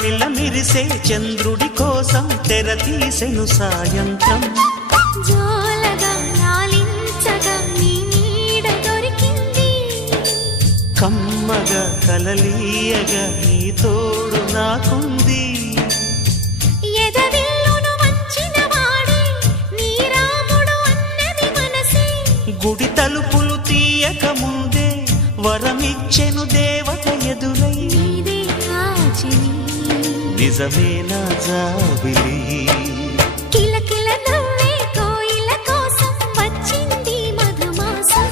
మిలమిల మిరిసే చంద్రుడి కోసం తెర తీసెను సాయంత్రం. జోలగా లాలించగా నీ నీడ దొరికింది, కమ్మగా కలలీయగా నీ తోడు నాకుంది. ఎదవిల్లును వంచిన వాడే నీ రాముడు అన్నది మనసే, గుడి తలుపులు తీయక ముందే వరమిచ్చెను దేవత ఎదురై. నీదే ఆచని నిజమే నా జాబిలి, కిలకిల నవ్వే కోయిల కోసం వచ్చింది మధుమాసం.